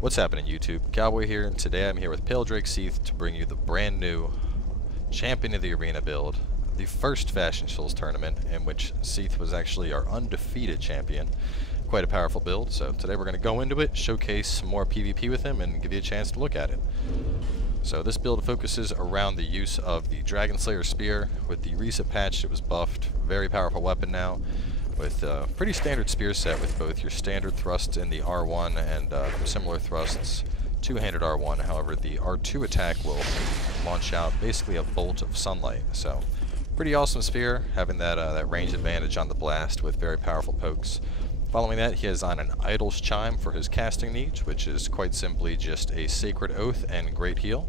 What's happening, YouTube? Cowboy here, and today I'm here with Paledrake Seathe to bring you the brand new Champion of the Arena build, the first Fashion Shoals tournament in which Seathe was actually our undefeated champion. Quite a powerful build, so today we're going to go into it, showcase some more PvP with him, and give you a chance to look at it. So this build focuses around the use of the Dragon Slayer Spear. With the recent patch, it was buffed. Very powerful weapon now, with a pretty standard spear set with both your standard thrusts in the R1 and similar thrusts, two-handed R1. However, the R2 attack will launch out basically a bolt of sunlight. So, pretty awesome spear, having that range advantage on the blast with very powerful pokes. Following that, he has on an Idol's Chime for his casting needs, which is quite simply just a Sacred Oath and Great Heal.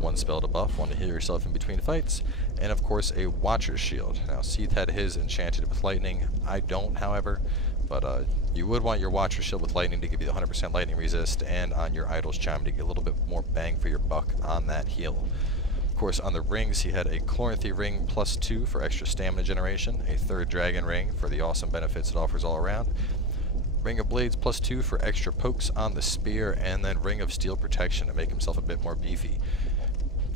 One spell to buff, one to heal yourself in between fights, and of course a Watcher's Shield. Now, Seathe had his enchanted with lightning. I don't, however, but you would want your Watcher's Shield with lightning to give you the 100% lightning resist, and on your Idol's Chime to get a little bit more bang for your buck on that heal. Of course, on the rings, he had a Chloranthy ring +2 for extra stamina generation, a third Dragon ring for the awesome benefits it offers all around, Ring of Blades +2 for extra pokes on the spear, and then Ring of Steel protection to make himself a bit more beefy.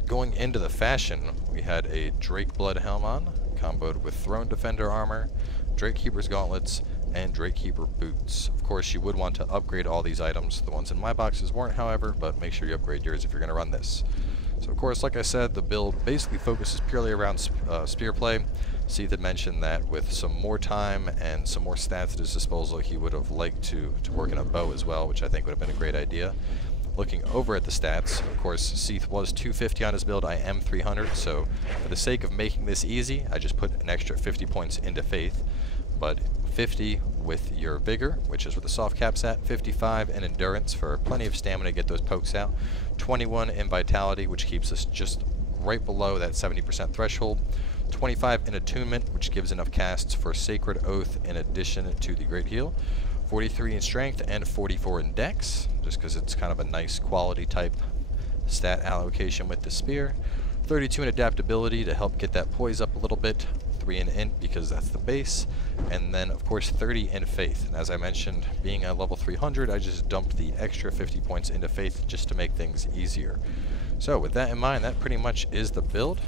Going into the fashion, we had a Drake Blood helm on, comboed with Throne Defender armor, Drake Keeper's gauntlets, and Drake Keeper boots. Of course, you would want to upgrade all these items. The ones in my boxes weren't, however, but make sure you upgrade yours if you're going to run this. So of course, like I said, the build basically focuses purely around spear play. Seathe had mentioned that with some more time and some more stats at his disposal, he would have liked to work in a bow as well, which I think would have been a great idea. Looking over at the stats, of course, Seathe was 250 on his build. I am 300, so for the sake of making this easy, I just put an extra 50 points into Faith. But 50 with your Vigor, which is with the soft cap stat, 55 in Endurance for plenty of stamina to get those pokes out, 21 in Vitality, which keeps us just right below that 70% threshold, 25 in Attunement, which gives enough casts for Sacred Oath in addition to the Great Heal, 43 in Strength, and 44 in Dex, just because it's kind of a nice quality type stat allocation with the spear, 32 in Adaptability to help get that poise up a little bit, 3 in Int because that's the base, and then of course 30 in Faith. And as I mentioned, being at level 300, I just dumped the extra 50 points into Faith just to make things easier. So with that in mind, that pretty much is the build.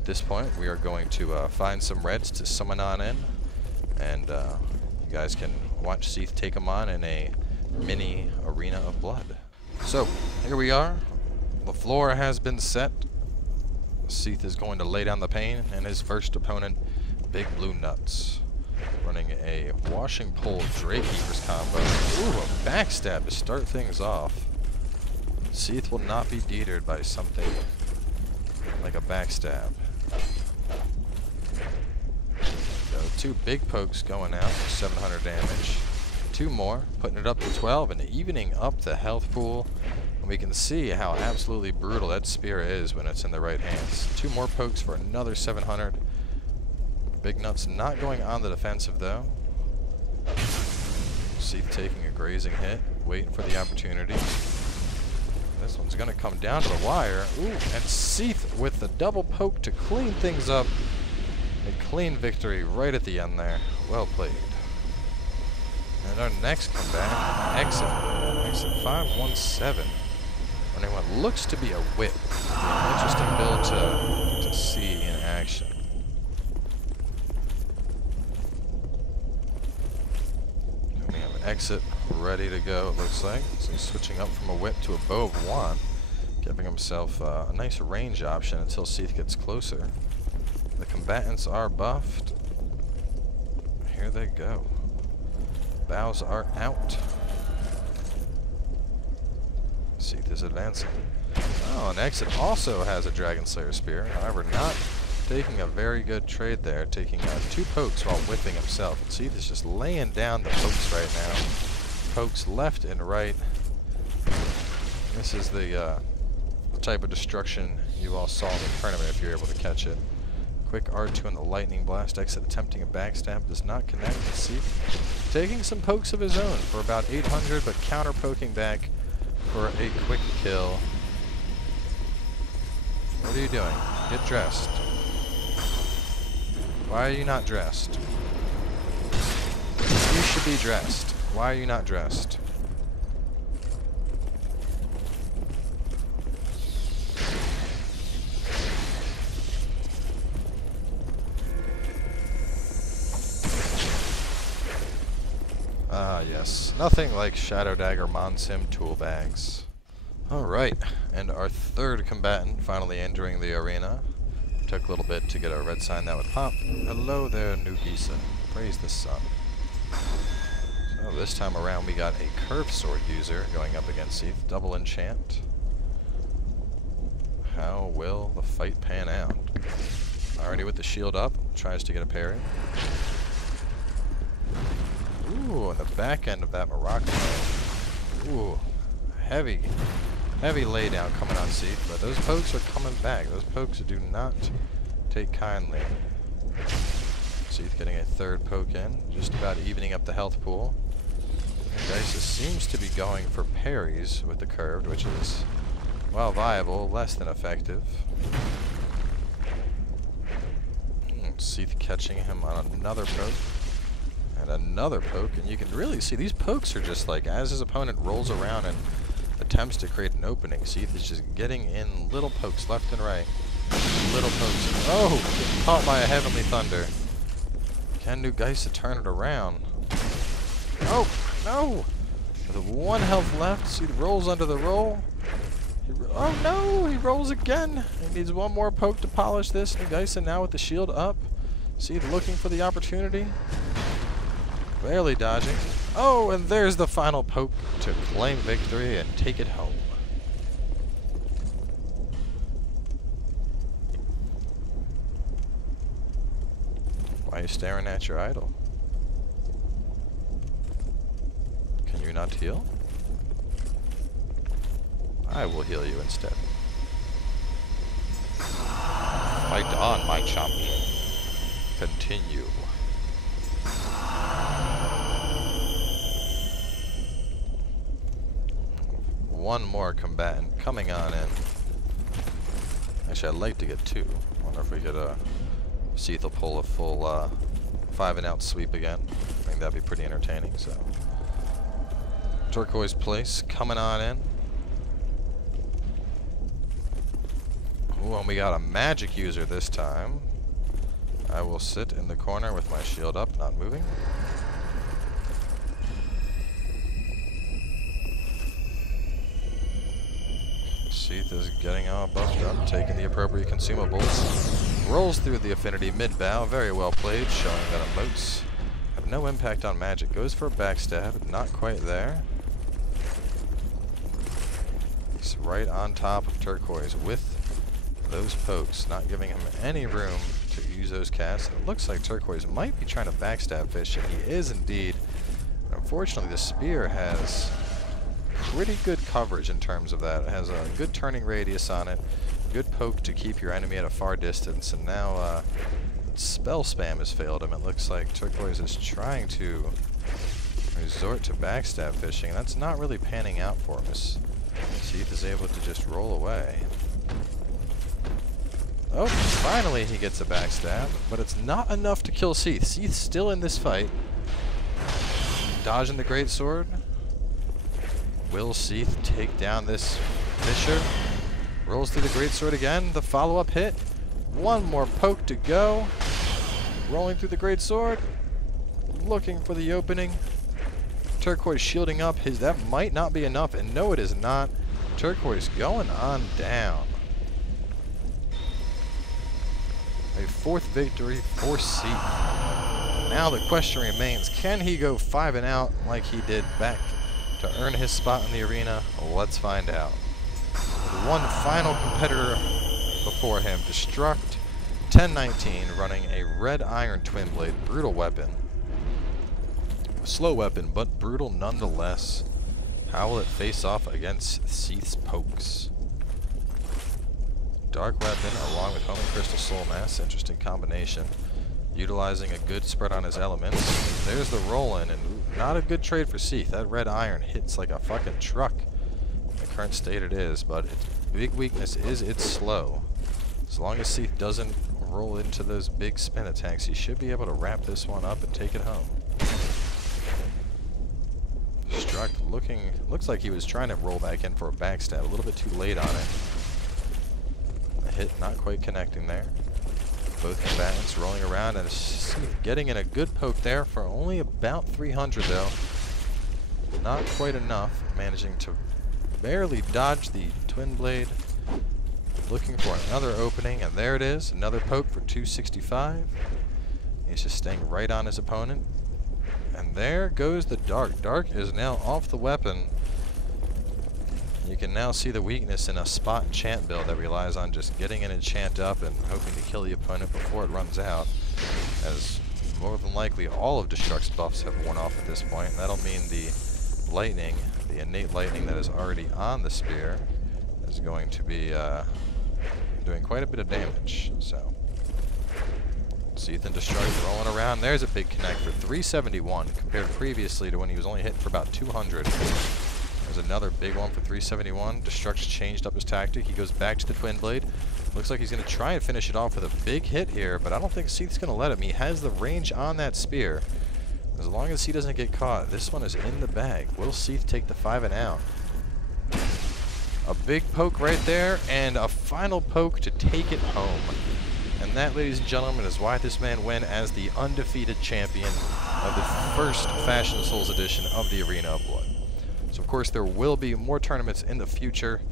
At this point, we are going to find some reds to summon on in, and you guys can watch Seathe take them on in a mini arena of blood. So here we are. The floor has been set. Seathe is going to lay down the pain, and his first opponent, Big Blue Nuts, running a Washing Pole Drake Keepers combo. Ooh, a backstab to start things off. Seathe will not be deterred by something like a backstab. So 2 big pokes going out for 700 damage. 2 more, putting it up to 12 and evening up the health pool. And we can see how absolutely brutal that spear is when it's in the right hands. 2 more pokes for another 700. Big Nuts not going on the defensive though. Seathe taking a grazing hit, waiting for the opportunity. This one's going to come down to the wire. Ooh, and Seathe with the double poke to clean things up. A clean victory right at the end there. Well played. And our next comeback, Exit 517. Running what looks to be a whip. Interesting build to see in action. And we have an Exit ready to go, it looks like. So he's switching up from a whip to a bow of wand, giving himself a nice range option until Seathe gets closer. The combatants are buffed. Here they go. Bows are out. Seathe is advancing. Oh, and Exit also has a Dragon Slayer Spear. However, not taking a very good trade there, taking 2 pokes while whipping himself. And Seathe is just laying down the pokes right now. Pokes left and right. This is the type of destruction you all saw in the tournament if you're able to catch it. Quick R2 on the Lightning Blast. Exit attempting a backstab, does not connect. Seathe taking some pokes of his own for about 800, but counter poking back for a quick kill. What are you doing? Get dressed. Why are you not dressed? You should be dressed. Why are you not dressed? Ah, yes. Nothing like Shadow Dagger Monsim tool bags. Alright, and our third combatant finally entering the arena. Took a little bit to get a red sign that would pop. Hello there, New Gisa. Praise the sun. So this time around we got a curved sword user going up against Seathe. Double enchant. How will the fight pan out? Already with the shield up, tries to get a parry. Ooh, on the back end of that Morocco. Ooh, heavy laydown coming on Seathe, but those pokes are coming back. Those pokes do not take kindly. Seathe getting a third poke in, just about evening up the health pool. And Geisa seems to be going for parries with the curved, which is, while viable, less than effective. Seathe catching him on another poke. And another poke, and you can really see these pokes are just like, as his opponent rolls around and attempts to create an opening, Seathe is just getting in little pokes left and right. Little pokes. Oh! Caught by a Heavenly Thunder. Can New Geisa turn it around? Oh! No! With one health left, Seathe rolls under the roll. Oh no! He rolls again! He needs one more poke to polish this. New Geisa now with the shield up. Seathe looking for the opportunity. Barely dodging. Oh, and there's the final poke to claim victory and take it home. Why are you staring at your idol? Can you not heal? I will heal you instead. Fight on, my champion. Continue. One more combatant coming on in. Actually, I'd like to get two. Wonder if we could, Seathe will pull a full 5-and-out sweep again. I think that'd be pretty entertaining. So, Turquoise Place coming on in. Ooh, and we got a magic user this time. I will sit in the corner with my shield up, not moving. Seathe is getting all buffed up, taking the appropriate consumables. Rolls through the affinity mid-bow, very well played, showing that emotes have no impact on magic. Goes for a backstab, not quite there. He's right on top of Turquoise with those pokes, not giving him any room to use those casts. It looks like Turquoise might be trying to backstab fish, and he is indeed. Unfortunately, the spear has pretty good coverage in terms of that. It has a good turning radius on it, good poke to keep your enemy at a far distance, and now spell spam has failed him. It looks like Turquoise is trying to resort to backstab fishing. That's not really panning out for him. Seathe is able to just roll away. Oh, finally he gets a backstab, but it's not enough to kill Seathe. Seathe's still in this fight. Dodging the greatsword. Will Seathe take down this Fisher? Rolls through the greatsword again. The follow-up hit. One more poke to go. Rolling through the greatsword. Looking for the opening. Turquoise shielding up. That might not be enough, and no, it is not. Turquoise going on down. A fourth victory for Seathe. Now the question remains, can he go 5-and-out like he did back to earn his spot in the arena? Let's find out. With one final competitor before him, Destruct 1019, running a red iron twin blade brutal weapon. Slow weapon, but brutal nonetheless. How will it face off against Seathe's pokes? Dark weapon along with homing crystal soul mass, interesting combination. Utilizing a good spread on his elements. There's the roll-in, and not a good trade for Seathe. That red iron hits like a fucking truck in the current state it is, but its big weakness is it's slow. As long as Seathe doesn't roll into those big spin attacks, he should be able to wrap this one up and take it home. Struck looks like he was trying to roll back in for a backstab, a little bit too late on it. The hit not quite connecting there. Both combatants rolling around, and Seathe getting in a good poke there for only about 300 though. not quite enough. Managing to barely dodge the twin blade. Looking for another opening, and there it is. Another poke for 265. He's just staying right on his opponent. And there goes the Dark. Dark is now off the weapon. You can now see the weakness in a spot enchant build that relies on just getting an enchant up and hoping to kill the opponent before it runs out, as more than likely all of Destruct's buffs have worn off at this point, and that'll mean the lightning, the innate lightning that is already on the spear, is going to be doing quite a bit of damage. So Seathe and Destruct rolling around. There's a big connect for 371 compared previously to when he was only hitting for about 200. There's another big one for 371. Destruct's changed up his tactic. He goes back to the twin blade. Looks like he's going to try and finish it off with a big hit here, but I don't think Seathe's going to let him. He has the range on that spear. As long as he doesn't get caught, this one is in the bag. Will Seathe take the 5 and out? A big poke right there, and a final poke to take it home. And that, ladies and gentlemen, is why this man win as the undefeated champion of the first Fashion Souls edition of the Arena of Blood. So, of course, there will be more tournaments in the future.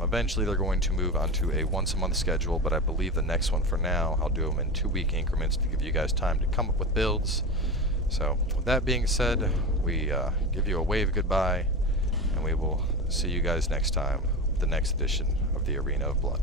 Eventually, they're going to move onto a once-a-month schedule, but I believe the next one for now, I'll do them in 2-week increments to give you guys time to come up with builds. So, with that being said, we give you a wave goodbye, and we will see you guys next time, the next edition of the Arena of Blood.